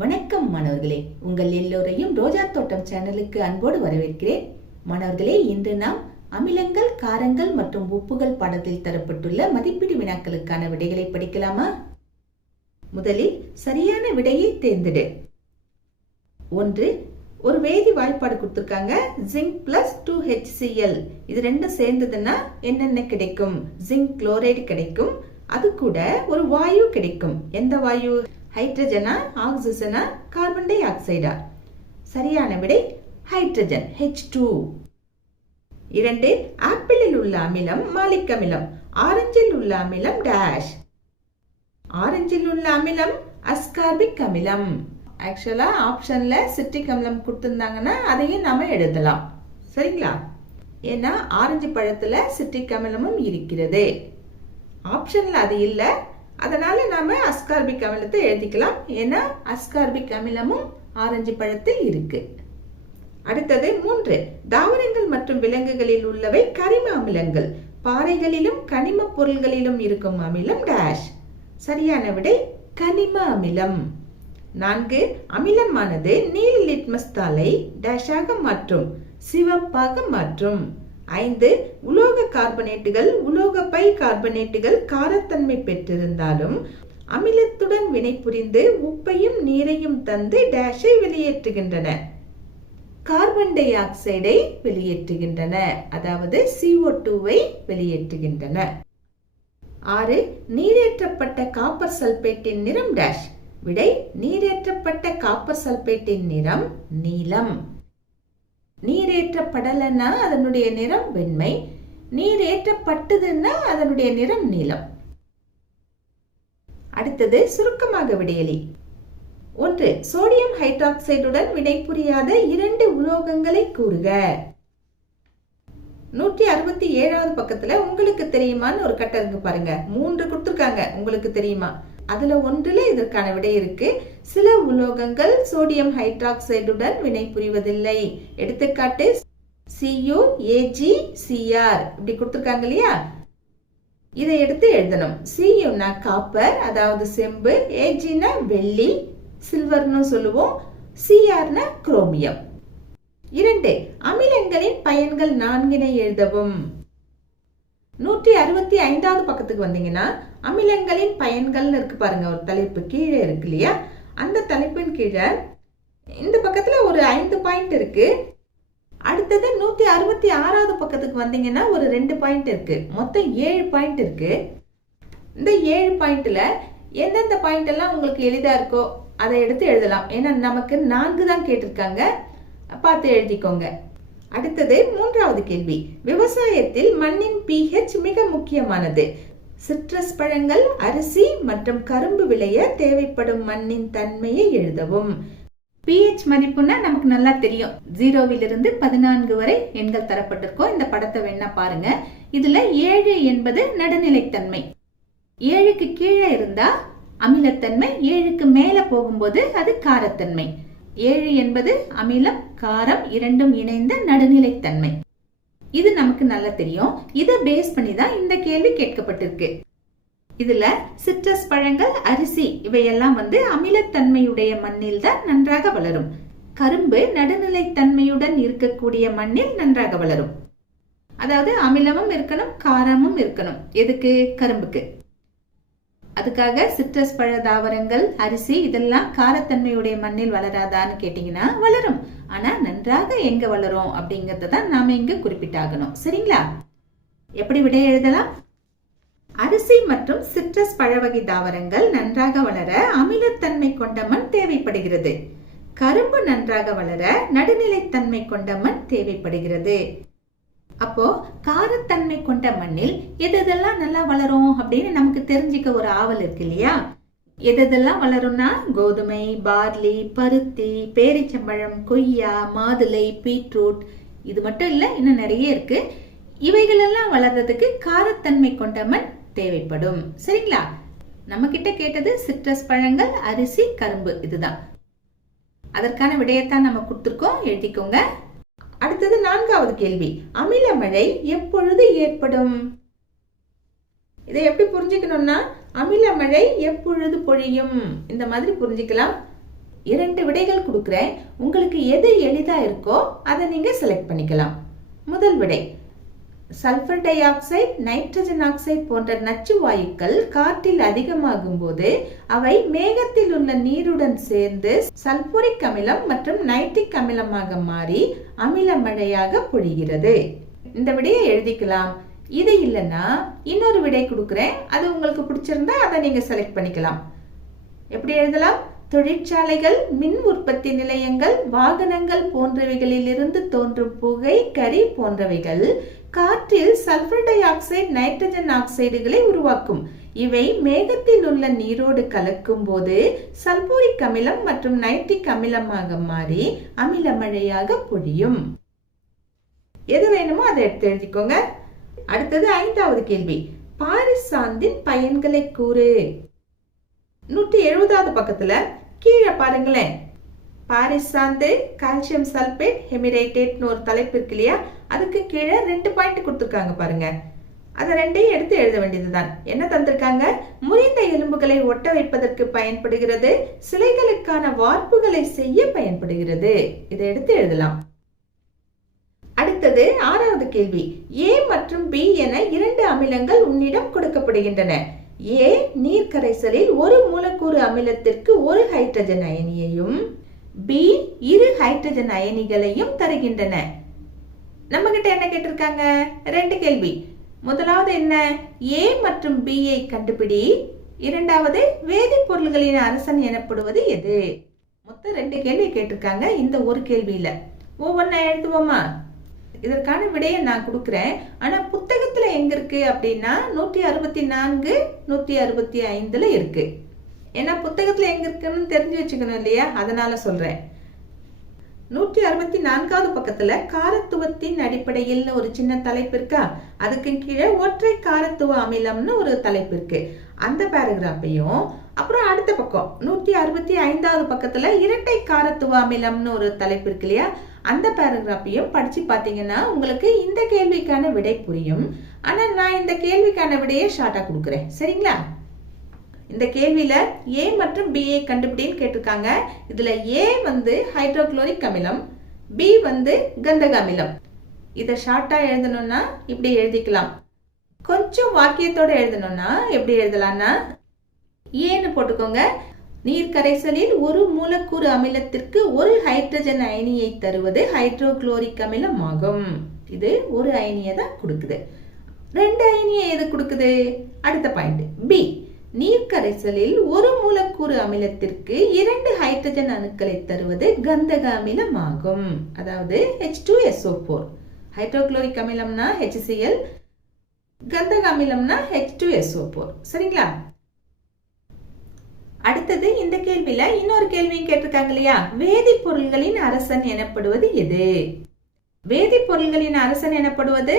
வணக்கம் மாணவர்களே. உங்கள் எல்லோரையும் ரோஜா தோட்டம் சேனலுக்கு அன்போடு வரவேற்கிறேன். மாணவர்களே இன்று நாம் அமிலங்கள் காரங்கள் மற்றும் உப்புகள் பாடத்தில் தரப்பட்டுள்ள மதிப்பீடு வினாக்களுக்கான விடைகளை படிக்கலாமா? முதலில் சரியான விடையை தேர்ந்தெடு. ஒன்று ஒரு வேதி வாய்ப்பாடு கொடுத்துருக்காங்க. ஜிங்க் பிளஸ் டூ ஹெச்சிஎல் இது ரெண்டும் சேர்ந்ததுன்னா என்னென்ன கிடைக்கும்? ஜிங்க் குளோரைடு கிடைக்கும். அது கூட ஒரு வாயு கிடைக்கும். எந்த வாயு? ஹைட்ரஜனா ஆக்சிஜனா கார்பன் டை ஆக்சைடா சரியான விடை ஹைட்ரஜன் ஹெச் டூ இரண்டு ஆப்பிளில் உள்ள அமிலம் மாலிக் அமிலம் ஆரஞ்சில் உள்ள அமிலம் டேஷ் ஆரஞ்சில் உள்ள அமிலம் அஸ்கார்பிக் அமிலம். ஆக்சுவலா ஆப்ஷன்ல சிட்ரிக் அமிலம் கொடுத்துருந்தாங்கன்னா அதையும் நாம எழுதலாம். சரிங்களா? ஏன்னா ஆரஞ்சு பழத்துல சிட்ரிக் அமிலமும் இருக்கிறது. ஆப்ஷன்ல அது இல்லை அதனால் நாம் அஸ்கார்பிக் அமிலத்தை எழுதிக்கலாம். ஏன்னா அஸ்கார்பிக் அமிலமும் ஆரஞ்சு பழத்தில் இருக்கு. அடுத்தது மூன்று தாவரங்கள் மற்றும் விலங்குகளில் உள்ளவை கரிம அமிலங்கள். பாறைகளிலும் கனிம பொருள்களிலும் இருக்கும் அமிலம் டேஷ். சரியான விடை கனிம அமிலம். நான்கு அமிலமானது நீல் லிட்மஸ் தாளை டேஷாக மாற்றும் சிவப்பாக மாற்றும். ஐந்து உலோக கார்பனேட்டுகள் உலோக பை கார்பனேட்டுகள் காரத்தன்மை பெற்றிருந்தாலும் அமிலத்துடன் வினைபுரிந்து உப்பையும் நீரையும் தந்து டேஷை வெளியேற்றுகின்றன. கார்பன் டை ஆக்சைடை வெளியேற்றுகின்றன. அதாவது சிஓ டூவை வெளியேற்றுகின்றன. ஆறு நீரேற்றப்பட்ட காப்பர் சல்பேட்டின் நிறம் டேஷ் விடை நீரேற்றப்பட்ட காப்பர் சல்பேட்டின் நிறம் நீலம். நீரேற்றப்படலைன்னா அதனுடைய நிறம் வெண்மை நீரேற்றப்பட்டதுன்னா அதனுடைய நிறம் நீலம். அடுத்தது சுருக்கமாக விடையலி. ஒன்று சோடியம் ஹைட்ராக்சைடுடன் வினைபுரியாத இரண்டு உலோகங்களை கூறுக. நூற்றி அறுபத்தி ஏழாவது பக்கத்துல உங்களுக்கு தெரியுமான்னு ஒரு கட்டை இருக்கு பாருங்க. மூன்று கொடுத்துருக்காங்க. உங்களுக்கு தெரியுமா? அதுல ஒன்றுல இதற்கான விடை இருக்கு. சில உலோகங்கள் சோடியம் ஹைட்ராக்சைடுடன் வினை புரிவதில்லை எடுத்துக்காட்டு சியு ஏஜி சிஆர் இப்படி கொடுத்துருக்காங்க இல்லையா? இதை எடுத்து எழுதணும். சியுனா காப்பர் அதாவது செம்பு ஏஜினா வெள்ளி சில்வர்னு சொல்லுவோம். சிஆர்னா குரோமியம் இரண்டு அமிலங்களின் பயன்கள் நான்கினை எழுதவும். நூற்றி அறுபத்தி ஐந்தாவது பக்கத்துக்கு வந்தீங்கன்னா அமிலங்களின் பயன்கள்னு இருக்கு பாருங்க ஒரு தலைப்பு கீழே இருக்கு இல்லையா? அந்த தலைப்பின் கீழே இந்த பக்கத்துல ஒரு ஐந்து பாயிண்ட் இருக்கு. அடுத்தது நூத்தி அறுபத்தி ஆறாவது பக்கத்துக்கு வந்தீங்கன்னா ஒரு ரெண்டு பாயிண்ட் இருக்கு. மொத்தம் ஏழு பாயிண்ட் இருக்கு. இந்த ஏழு பாயிண்ட்ல எந்தெந்த பாயிண்ட் எல்லாம் உங்களுக்கு எளிதா இருக்கோ அதை எடுத்து எழுதலாம். ஏன்னா நமக்கு நான்கு தான் கேட்டிருக்காங்க. பார்த்து எழுதிக்கோங்க. அடுத்தது மூன்றாவது கேள்வி. விவசாயத்தில் மண்ணின் பிஹெச் மிக முக்கியமானது. சிட்ரஸ் பழங்கள் அரிசி மற்றும் கரும்பு விளைய தேவைப்படும் மண்ணின் தன்மையை எழுதவும். பிஹெச் மதிப்புன்னா நமக்கு நல்லா தெரியும். ஜீரோவிலிருந்து பதினான்கு வரை எண்கள் தரப்பட்டிருக்கோம். இந்த படத்தை வேணா பாருங்க. இதுல ஏழு என்பது நடுநிலைத்தன்மை. ஏழுக்கு கீழே இருந்தா அமிலத்தன்மை ஏழுக்கு மேல போகும்போது அது காரத்தன்மை. ஏழு என்பது அமிலம் காரம் இரண்டும் இணைந்த நடுநிலைத்தன்மை. இது நமக்கு நல்லா தெரியும். இதை பேஸ் பண்ணி தான் இந்த கேள்வி கேட்கப்பட்டிருக்கு. இதுல சிட்ரஸ் பழங்கள் அரிசி இவையெல்லாம் வந்து அமிலத்தன்மையுடைய மண்ணில் தான் நன்றாக வளரும். கரும்பு நடுநிலைத்தன்மையுடன் இருக்கக்கூடிய மண்ணில் நன்றாக வளரும். அதாவது அமிலமும் இருக்கணும் காரமும் இருக்கணும். எதுக்கு? கரும்புக்கு. அதுக்காக சிட்ரஸ் பழ தாவரங்கள் அரிசி இதெல்லாம் காரத்தன்மையுடைய மண்ணில் வளராதான்னு கேட்டீங்கன்னா வளரும். ஆனா நன்றாக எங்க வளரும் அப்படிங்கறத தான் நாம இங்க குறிப்பிட்டாகணும். சரிங்களா? எப்படி விடை எழுதலாம்? அரிசி மற்றும் சிட்ரஸ் பழவகை தாவரங்கள் நன்றாக வளர அமிலத்தன்மை கொண்ட மண் தேவைப்படுகிறது. கரும்பு நன்றாக வளர நடுநிலைத்தன்மை கொண்ட மண் தேவைப்படுகிறது. அப்போ காரத்தன்மை கொண்ட மண்ணில் எதெல்லாம் நல்லா வளரும் அப்படின்னு நமக்கு தெரிஞ்சுக்க ஒரு ஆவல் இருக்கு இல்லையா? எதெல்லாம் வளரும்னா கோதுமை பார்லி பருத்தி பேரிச்சம்பழம் கொய்யா மாதுளை பீட்ரூட் இது மட்டும் இல்லை இன்னும் நிறைய இருக்கு. இவைகளெல்லாம் வளர்றதுக்கு காரத்தன்மை கொண்ட மண் தேவைப்படும். சரிங்களா? நம்ம கிட்ட கேட்டது சிட்ரஸ் பழங்கள் அரிசி கரும்பு இதுதான். அதற்கான விடையத்தான் நம்ம கொடுத்துருக்கோம். எழுதிக்கோங்க. அடுத்தது நான்காவது கேள்வி. அமில மழை எப்பொழுது ஏற்படும்? இதை எப்படி புரிஞ்சுக்கணும்னா அமில மழை எப்பொழுது பொழியும்? இந்த மாதிரி புரிஞ்சுக்கலாம். இரண்டு விடைகள் கொடுக்குறேன். உங்களுக்கு எது எளிதா இருக்கோ அதை நீங்க செலக்ட் பண்ணிக்கலாம். முதல் விடை sulphur dioxide nitrogen oxide போன்ற நச்சு வாயுக்கள் காற்றில் அதிகமாகும் போது அவை மேகத்தில் உள்ள நீருடன் சேர்ந்து சல்பூரிக் அமிலம் மற்றும் நைட்ரிக் அமிலமாக மாறி அமில மழையாக பொழிகிறது. இந்த விடையை எழுதிக்கலாம். இது இல்லைன்னா இன்னொரு விடை கொடுக்குறேன். அது உங்களுக்கு பிடிச்சிருந்தா அதை நீங்க செலக்ட் பண்ணிக்கலாம். எப்படி எழுதலாம்? தொழிற்சாலைகள் மின் உற்பத்தி நிலையங்கள் வாகனங்கள் போன்றவைகளிலிருந்து தோன்றும் புகை கரி போன்றவைகள் காற்றில் சல்பர் டை ஆக்சைடு நைட்ரஜன் ஆக்சைடுகளை உருவாக்கும். இவை மேகத்தில் உள்ள நீரோடு கலக்கும் போது சல்பூரிக் அமிலம் மற்றும் நைட்ரிக் அமிலமாக மாறி அமில மழையாக பொழியும். எது வேணுமோ அதை எடுத்து எழுதிக்கோங்க. அடுத்தது ஐந்தாவது கேள்வி. பாரிஸ் சாந்தின் பயன்களை கூறு. நூற்றி எழுபதாவது பக்கத்துல கீழே பாருங்களேன். பாரிஸ் சாந்து கால்சியம் சல்பேட் ஹெமிரைட்டேட்னு ஒரு தலைப்பு இருக்கு இல்லையா? அதுக்கு கீழே ரெண்டு பாயிண்ட் கொடுத்துருக்காங்க பாருங்க. அதை ரெண்டையும் எடுத்து எழுத வேண்டியதுதான். என்ன தந்திருக்காங்க? முறிந்த எலும்புகளை ஒட்ட வைப்பதற்கு பயன்படுகிறது சிலைகளுக்கான வார்ப்புகளை செய்ய பயன்படுகிறது. இதை எடுத்து எழுதலாம். அடுத்தது ஆறாவது கேள்வி. ஏ மற்றும் பி என இரண்டு அமிலங்கள் உன்னிடம் கொடுக்கப்படுகின்றன. ஏ நீர் கரைசலில் ஒரு மூலக்கூறு அமிலத்திற்கு ஒரு ஹைட்ரஜன் அயனியையும் பி இரு ஹைட்ரஜன் அயனிகளையும் தருகின்றன. நம்ம கிட்ட என்ன கேட்டிருக்காங்க? ரெண்டு கேள்வி. முதலாவது என்ன? ஏ மற்றும் பி ஐ கண்டுபிடி. இரண்டாவது வேதிப்பொருள்களின் அரசன் எனப்படுவது எது? மொத்தம் ரெண்டு கேள்வி கேட்டிருக்காங்க. இந்த ஒரு கேள்வியில. ஒவ்வொன்றா எழுதுவோமா? இதற்கான விடையை நான் கொடுக்குறேன். ஆனா புத்தகத்துல எங்க இருக்கு அப்படின்னா நூற்றி அறுபத்தி நான்கு நூற்றி அறுபத்தி ஐந்துல இருக்கு. ஏன்னா புத்தகத்தில் எங்க இருக்குன்னு தெரிஞ்சு வச்சுக்கணும் இல்லையா? அதனால சொல்றேன். நூற்றி அறுபத்தி நான்காவது பக்கத்துல காரத்துவத்தின் அடிப்படையில்னு ஒரு சின்ன தலைப்பு இருக்கா? அதுக்கு கீழே ஒற்றை காரத்துவ அமிலம்னு ஒரு தலைப்பு இருக்கு. அந்த பேராகிராஃபையும் அப்புறம் அடுத்த பக்கம் நூற்றி அறுபத்தி ஐந்தாவது பக்கத்துல இரட்டை காரத்துவ அமிலம்னு ஒரு தலைப்பு இருக்கு இல்லையா? அந்த பேராகிராஃபையும் படிச்சு பார்த்தீங்கன்னா உங்களுக்கு இந்த கேள்விக்கான விடை புரியும். ஆனா நான் இந்த கேள்விக்கான விடையை ஷார்ட்டா கொடுக்குறேன். சரிங்களா? இந்த கேள்வியில ஏ மற்றும் பி கண்டுபிடின்னு கேட்டிருக்காங்க. இதுல ஏ வந்து ஹைட்ரோக்ளோரிக் அமிலம் பி வந்து கந்தக அமிலம். இதை ஷார்ட்டா எழுதணும்னா இப்படி எழுதிக்கலாம். கொஞ்சம் வாக்கியத்தோட எழுதணும்னா எப்படி எழுதலாம்னா ஏன்னு போட்டுக்கோங்க. நீர் கரைசலில் ஒரு மூலக்கூறு அமிலத்திற்கு ஒரு ஹைட்ரஜன் அயனியை தருவது ஹைட்ரோக்ளோரிக் அமிலம் ஆகும் இது ஒரு அயனியை தான் கொடுக்குது. ரெண்டு அயனியை எது கொடுக்குது? அடுத்த பாயிண்ட் பி நீர் கரைசலில் ஒரு மூலக்கூறு அமிலத்திற்கு இரண்டு ஹைட்ரஜன் அணுக்களை தருவது கந்தக அமிலம் ஆகும் அதாவது H two S O four hydrochloric அமிலம்னா HCl கந்தக அமிலம்னா H two S O four சரிங்களா? அடுத்தது இந்த கேள்வியில இன்னொரு கேள்வியும் கேட்டிருக்காங்க இல்லையா? வேதிப்பொருள்களின் அரசன் எனப்படுவது எது? வேதிப்பொருள்களின் அரசன் எனப்படுவது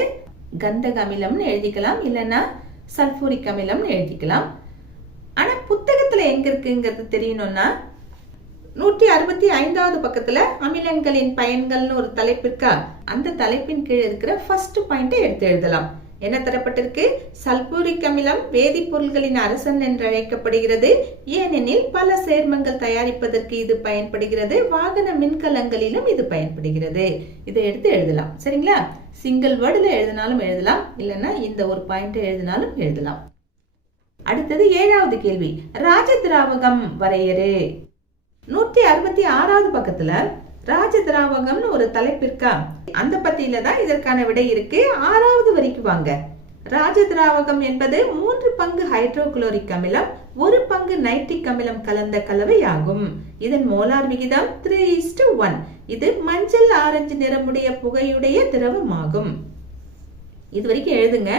கந்தக அமிலம்னு எழுதிக்கலாம் இல்லைன்னா சல்பூரிக் அமிலம்னு எழுதிக்கலாம். ஆனா புத்தகத்துல எங்க இருக்குங்கிறது தெரியணும்னா நூற்றி அறுபத்தி ஐந்தாவது பக்கத்துல அமிலங்களின் பயன்கள்னு ஒரு தலைப்பு இருக்கா? அந்த தலைப்பின் கீழ் இருக்கிற ஃபர்ஸ்ட் பாயிண்டை எடுத்து எழுதலாம். என்ன தரப்பட்டிருக்கு? சல்பூரிக் அமிலம் வேதிப்பொருள்களின் அரசன் என்று அழைக்கப்படுகிறது. ஏனெனில் பல சேர்மங்கள் தயாரிப்பதற்கு இது பயன்படுகிறது. வாகன மின்கலங்களிலும் இது பயன்படுகிறது. இதை எடுத்து எழுதலாம். சரிங்களா? சிங்கிள் வேர்டில் எழுதினாலும் எழுதலாம். இல்லைன்னா இந்த ஒரு பாயிண்ட் எழுதினாலும் எழுதலாம். அடுத்தது ஏழாவது கேள்வி. ராஜ திராவகம் வரையறு. நூற்றி அறுபத்தி ஆறாவது பக்கத்துல ராஜ திராவகம்னு ஒரு தலைப்பு இருக்கா? அந்த பத்தியில தான் இதற்கான விடை இருக்கு. ஆறாவது வரைக்கும் வாங்க. ராஜ திராவகம் என்பது மூன்று பங்கு ஹைட்ரோகுளோரிக் அமிலம் ஒரு பங்கு நைட்ரிக் அமிலம் கலந்த கலவையாகும். இதன் மோலார் விகிதம் த்ரீ இஸ்டு ஒன் இது மஞ்சள் ஆரஞ்சு நிறமுடைய புகையுடைய திரவமாகும். இது வரைக்கும் எழுதுங்க.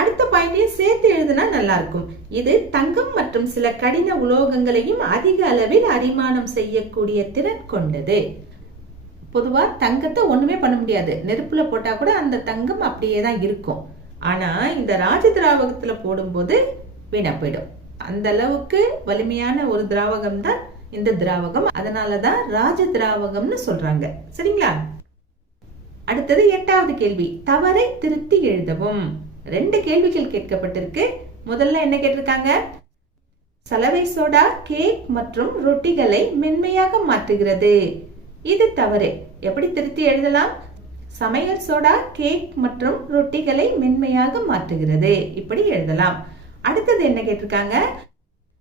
அடுத்த பாயிண்டையும் சேர்த்து எழுதுனா நல்லா இருக்கும் இது தங்கம் மற்றும் சில கடின உலோகங்களையும் அதிக அளவில் அரிமானம் செய்யக்கூடிய திறன் கொண்டது. பொதுவா தங்கத்தை ஒண்ணுமே பண்ண முடியாது. நெருப்புல போட்டா கூட அந்த தங்கம் அப்படியே தான் இருக்கும். ஆனா இந்த ராஜ திராவகத்துல போடும்போது வீணா போயிடும். அந்த அளவுக்கு வலிமையான ஒரு திராவகம் தான் இந்த திராவகம். அதனாலதான் ராஜ திராவகம்னு சொல்றாங்க. சரிங்களா? அடுத்தது எட்டாவது கேள்வி. தவறை திருத்தி எழுதவும். ரெண்டு கேள்விகள் கேட்கப்பட்டிருக்கு. முதல்ல என்ன கேட்டிருக்காங்க? சலவை சோடா கேக் மற்றும் ரொட்டிகளை மென்மையாக மாற்றுகிறது. இது தவறு. எப்படி திருத்தி எழுதலாம்? சமையல் சோடா கேக் மற்றும் ரொட்டிகளை மென்மையாக மாற்றுகிறது. இப்படி எழுதலாம். அடுத்தது என்ன கேட்டிருக்காங்க?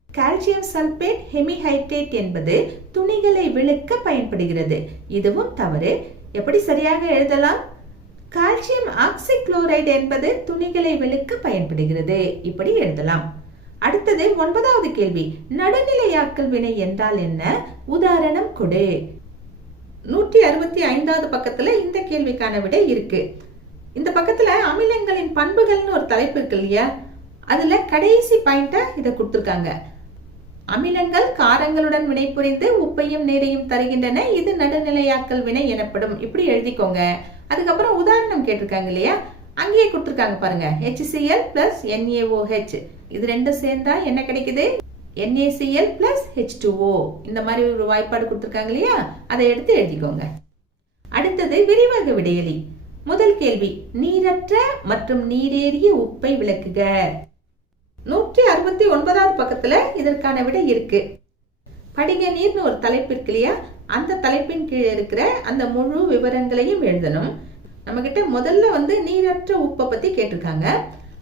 கால்சியம் சல்பேட் ஹெமிஹைட்ரேட் என்பது துணிகளை விழுக்க பயன்படுகிறது. இதுவும் தவறு. எப்படி சரியாக எழுதலாம்? கால்சியம் ஆக்சிக்ளோரைடு என்பது துணிகளை வெளுக்க பயன்படுகிறது. இப்படி எழுதலாம். அடுத்தது ஒன்பதாவது கேள்வி. நடுநிலையாக்கல் வினை என்றால் என்ன? உதாரணம் கொடு. நூற்றி அறுபத்தி ஐந்தாவது பக்கத்துல இந்த கேள்விக்கான விடை இருக்கு. இந்த பக்கத்துல அமிலங்களின் பண்புகள்னு ஒரு தலைப்பு இருக்கு இல்லையா? அதுல கடைசி பாயிண்டா இதை கொடுத்துருக்காங்க. அமிலங்கள் காரங்களுடன் வினைபுரிந்து உப்பையும் நீரையும் தருகின்றன. இது நடுநிலையாக்கல் வினை எனப்படும். இப்படி எழுதிக்கோங்க. அதுக்கப்புறம் உதாரணம் கேட்டிருக்காங்க இல்லையா? அங்கேயே கொடுத்துருக்காங்க பாருங்க. ஹெச்சிஎல் பிளஸ் என்ஏஓஹெச் இது ரெண்டும் சேர்ந்தா என்ன கிடைக்குது? என்ஏசிஎல் பிளஸ் H2O இந்த மாதிரி ஒரு வாய்ப்பாடு கொடுத்துருக்காங்க இல்லையா? அதை எடுத்து எழுதிக்கோங்க. அடுத்தது விரிவாக விடையலி. முதல் கேள்வி. நீரற்ற மற்றும் நீரேறிய உப்பை விளக்குக. நூற்றி அறுபத்தி ஒன்பதாவது பக்கத்துல இதற்கான விடை இருக்கு. படிக நீர்னு ஒரு தலைப்பு இருக்கு இல்லையா? அந்த தலைப்பின் கீழே இருக்கிற அந்த முழு விவரங்களையும் எழுதணும். நம்ம கிட்ட முதல்ல வந்து நீரற்ற உப்பை பத்தி கேட்டிருக்காங்க.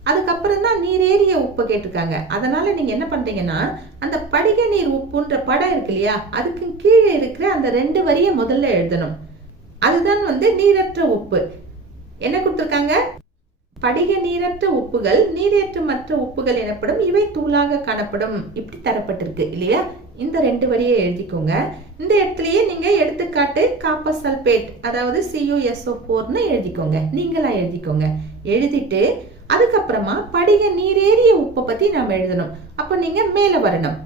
அதுக்கப்புறம் தான் நீரேறிய உப்பை கேட்டிருக்காங்க. அதனால நீங்க என்ன பண்றீங்கன்னா அந்த படிக நீர் உப்புன்ற படம் இருக்கு இல்லையா? அதுக்கு கீழே இருக்கிற அந்த ரெண்டு வரியை முதல்ல எழுதணும். அதுதான் வந்து நீரற்ற உப்பு. என்ன கொடுத்துருக்காங்க? படிக நீரற்ற உப்புகள் நீரேற்றமற்ற உப்புகள் எனப்படும் இவை தூளாக காணப்படும். இப்படி தரப்பட்டிருக்கு இல்லையா? இந்த ரெண்டு வரியை எழுதிக்கோங்க. இந்த இடத்துலயே நீங்க எடுத்துக்காட்டு காப்பர் சல்பேட் அதாவது சியூஎஸ்ஓ போர்னு எழுதிக்கோங்க. நீங்களா எழுதிக்கோங்க. எழுதிட்டு அதுக்கப்புறமா படிக நீரேறிய உப்பை பத்தி நாம எழுதணும். அப்ப நீங்க மேல வரணும்.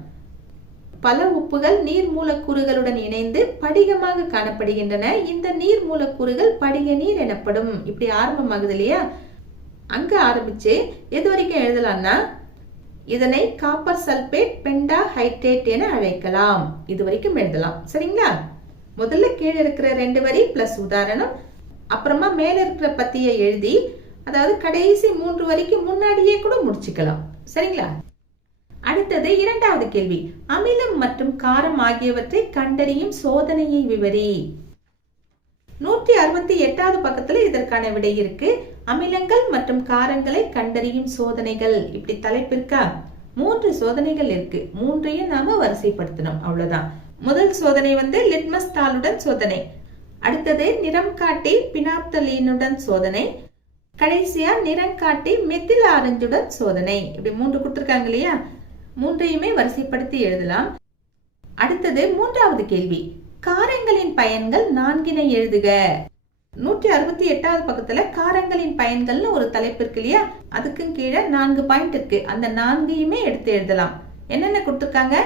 பல உப்புகள் நீர் மூலக்கூறுகளுடன் இணைந்து படிகமாக காணப்படுகின்றன. இந்த நீர் மூலக்கூறுகள் படிக நீர் எனப்படும். இப்படி ஆரம்பமாகுது இல்லையா? அங்க ஆரம்பிச்சு எது வரைக்கும் எழுதலாம்னா இதனை காப்பர் சல்பேட் பெண்டா ஹைட்ரேட் என அழைக்கலாம். இது வரைக்கும் எழுதலாம். சரிங்களா? முதல்ல கீழே இருக்கிற ரெண்டு வரி பிளஸ் உதாரணம். அப்புறமா மேல இருக்கிற பத்தியை எழுதி அதாவது கடைசி மூன்று வரிக்கு முன்னாடியே கூட முடிச்சுக்கலாம். சரிங்களா? அடுத்தது இரண்டாவது கேள்வி. அமிலம் மற்றும் காரம் ஆகியவற்றை கண்டறியும் சோதனையை விவரி. நூற்றி அறுபத்தி எட்டாவது பக்கத்துல இதற்கான விடை இருக்கு. அமிலங்கள் மற்றும் காரங்களை கண்டறியும் சோதனைகள். இப்படி தலைப்பிற்கா? மூன்று சோதனைகள் இருக்கு. மூன்றையும் நாம வரிசைப்படுத்தணும். அவ்வளவுதான். முதல் சோதனை வந்து லிட்மஸ் தாளுடன் சோதனை. அடுத்தது நிறம் காட்டி பினாப்தலீனுடன் சோதனை. கடைசியா நிறம் காட்டி மெத்தில் ஆரஞ்சுடன் சோதனை. இப்படி மூன்று கொடுத்துருக்காங்க இல்லையா? மூன்றையுமே வரிசைப்படுத்தி எழுதலாம். அடுத்தது மூன்றாவது கேள்வி. காரங்களின் பயன்கள் நான்கினை எழுதுக. நூற்றி அறுபத்தி எட்டாவது பக்கத்துல காரங்களின் பயன்கள்னு ஒரு தலைப்பு இருக்கு இல்லையா? அதுக்கும் கீழே நான்கு பாயிண்ட் இருக்கு. அந்த நான்கையுமே எடுத்து எழுதலாம். என்னென்ன கொடுத்துருக்காங்க?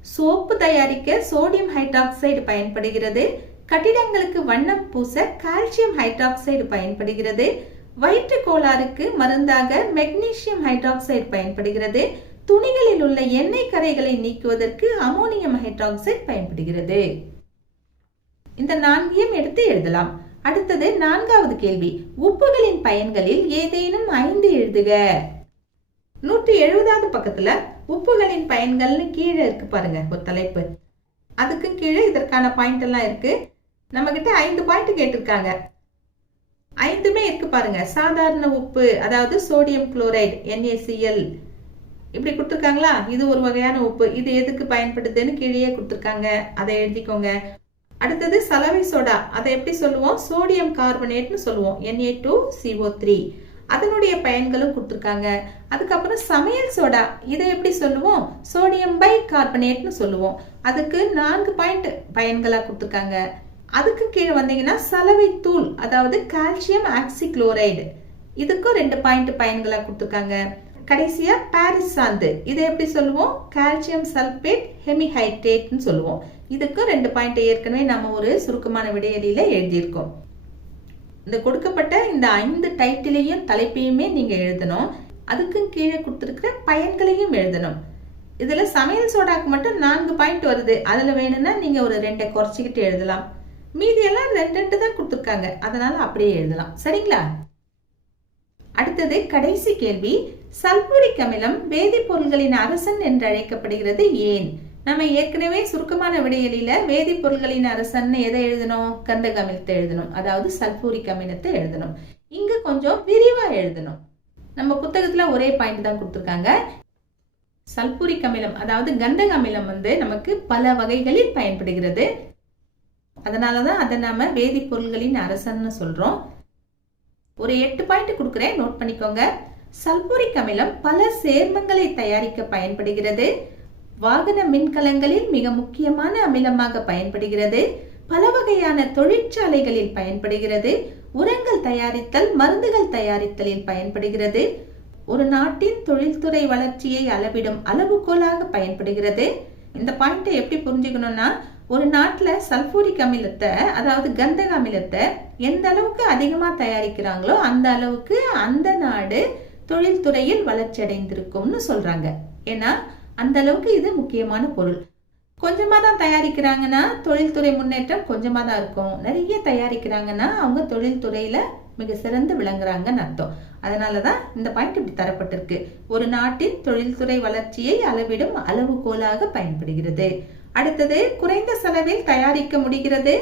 சோப்பு தயாரிக்க சோடியம் ஹைட்ராக்சைடு பயன்படுகிறது. கட்டிடங்களுக்கு வண்ணம் பூச கால்சியம் ஹைட்ராக்சைடு பயன்படுகிறது. வயிற்று கோளாறுக்கு மருந்தாக மெக்னீசியம் ஹைட்ராக்சைடு பயன்படுகிறது. துணிகளில் உள்ள எண்ணெய் கரைகளை நீக்குவதற்கு அமோனியம் ஹைட்ராக்சைடு பயன்படுகிறது. இந்த நான்கையும் எடுத்து எழுதலாம். அடுத்தது நான்காவது கேள்வி. உப்புகளின் பயன்களில் ஏதேனும் ஐந்து எழுதுக. நூற்றி எழுபதாவது பக்கத்துல உப்புகளின் பயன்கள்னு கீழே இருக்கு பாருங்க ஒரு தலைப்பு. அதுக்கு கீழே இதற்கான பாயிண்ட் எல்லாம் இருக்கு. நம்ம கிட்ட ஐந்து பாயிண்ட் கேட்டிருக்காங்க. ஐந்துமே இருக்கு பாருங்க. சாதாரண உப்பு அதாவது சோடியம் குளோரைடு என்ஏசிஎல் இப்படி கொடுத்துருக்காங்களா? இது ஒரு வகையான உப்பு. இது எதுக்கு பயன்படுதுன்னு கீழே கொடுத்துருக்காங்க. அதை எழுதிக்கோங்க. அடுத்தது சலவை சோடா. அதை எப்படி சொல்லுவோம்? சோடியம் கார்பனேட்னு சொல்லுவோம். என்ஏ டூ சிஓ த்ரீ அதனுடைய பயன்களும் கொடுத்துருக்காங்க. அதுக்கப்புறம் சமையல் சோடா. இதை எப்படி சொல்லுவோம்? சோடியம் பை கார்பனேட்னு சொல்லுவோம். அதுக்கு நான்கு பாயிண்ட் பயன்களாக கொடுத்துருக்காங்க. அதுக்கு கீழே வந்தீங்கன்னா சலவை தூள் அதாவது கால்சியம் ஆக்சிக்ளோரைடு. இதுக்கும் ரெண்டு பாயிண்ட் பயன்களாக கொடுத்துருக்காங்க. கடைசியாக பாரிஸ் சாந்து இதை எப்படி சொல்லுவோம்? கால்சியம் சல்பேட் ஹெமிஹைட்ரேட்னு சொல்லுவோம். இதுக்கும் ரெண்டு பாயிண்ட் ஏற்கனவே நம்ம ஒரு சுருக்கமான விடையலியில எழுதியிருக்கோம். இந்த கொடுக்கப்பட்ட இந்த ஐந்து டைட்டிலையும் தலைப்பையுமே நீங்க எழுதணும். அதுக்கும் கீழே கொடுத்துருக்கிற பயன்களையும் எழுதணும். இதுல சமையல் சோடாக்கு மட்டும் நான்கு பாயிண்ட் வருது. அதுல வேணும்னா நீங்க ஒரு ரெண்டை குறைச்சிக்கிட்டு எழுதலாம். மீதி எல்லாம் ரெண்டு ரெண்டு தான் கொடுத்துருக்காங்க. அதனால அப்படியே எழுதலாம். சரிங்களா? அடுத்தது கடைசி கேள்வி. சல்பூரிக் அமிலம் வேதிப்பொருள்களின் அரசன் என்று அழைக்கப்படுகிறது ஏன்? நம்ம ஏற்கனவே சுருக்கமான விடையலில வேதிப்பொருள்களின் அரசன் எதை எழுதணும்? கந்தக அமிலத்தை எழுதணும். அதாவது சல்பூரிக் அமிலத்தை எழுதணும். இங்க கொஞ்சம் விரிவா எழுதணும். நம்ம புத்தகத்துல ஒரே பாயிண்ட் தான் கொடுத்துருக்காங்க. சல்பூரிக் அமிலம் அதாவது கந்தக அமிலம் வந்து நமக்கு பல வகைகளில் பயன்படுகிறது. அதனாலதான் அதை நாம வேதிப்பொருள்களின் அரசன்னு சொல்றோம். ஒரு எட்டு பாயிண்ட் கொடுக்குறேன். நோட் பண்ணிக்கோங்க. சல்பூரிக் அமிலம் பல சேர்மங்களை தயாரிக்க பயன்படுகிறது. வாகன மின்கலங்களில் மிக முக்கியமான அமிலமாக பயன்படுகிறது. பல வகையான தொழிற்சாலைகளில் பயன்படுகிறது. உரங்கள் தயாரித்தல் மருந்துகள் தயாரித்தலில் பயன்படுகிறது. ஒரு நாட்டின் தொழில்துறை வளர்ச்சியை அளவிடும் அளவுகோலாக பயன்படுகிறது. இந்த பாயிண்ட்டை எப்படி புரிஞ்சுக்கணும்னா ஒரு நாட்டில் சல்பூரிக் அமிலத்தை அதாவது கந்தக அமிலத்தை எந்த அளவுக்கு அதிகமாக தயாரிக்கிறாங்களோ அந்த அளவுக்கு அந்த நாடு தொழில்துறையில் வளர்ச்சி அடைந்திருக்கும்னு சொல்றாங்க. ஏன்னா அந்த அளவுக்கு இது முக்கியமான பொருள். கொஞ்சமாக தான் தயாரிக்கிறாங்கன்னா தொழில்துறை முன்னேற்றம் கொஞ்சமாக தான் இருக்கும். நிறைய தயாரிக்கிறாங்கன்னா அவங்க தொழில்துறையில் மிக சிறந்து விளங்குறாங்கன்னு அர்த்தம். அதனால தான் இந்த பாயிண்ட் இப்படி தரப்பட்டிருக்கு. ஒரு நாட்டின் தொழில்துறை வளர்ச்சியை அளவிடும் அளவுகோலாக பயன்படுகிறது. அடுத்தது குறைந்த செலவில் தயாரிக்க முடிகிறது.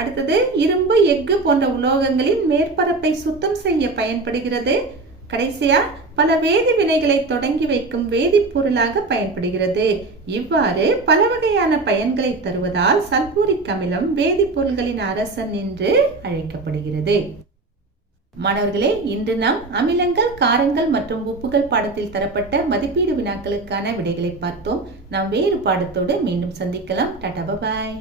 அடுத்தது இரும்பு எஃகு போன்ற உலோகங்களின் மேற்பரப்பை சுத்தம் செய்ய பயன்படுகிறது. கடைசியா பல வேதி வினைகளை தொடங்கி வைக்கும் வேதிப்பொருளாக பயன்படுகிறது. இவ்வாறு பல வகையான பயன்களை தருவதால் சல்பூரிக் அமிலம் வேதிப்பொருள்களின் அரசன் என்று அழைக்கப்படுகிறது. மாணவர்களே இன்று நாம் அமிலங்கள் காரங்கள் மற்றும் உப்புகள் பாடத்தில் தரப்பட்ட மதிப்பீடு வினாக்களுக்கான விடைகளை பார்த்தோம். நாம் வேறு பாடத்தோடு மீண்டும் சந்திக்கலாம். டாடா பாய்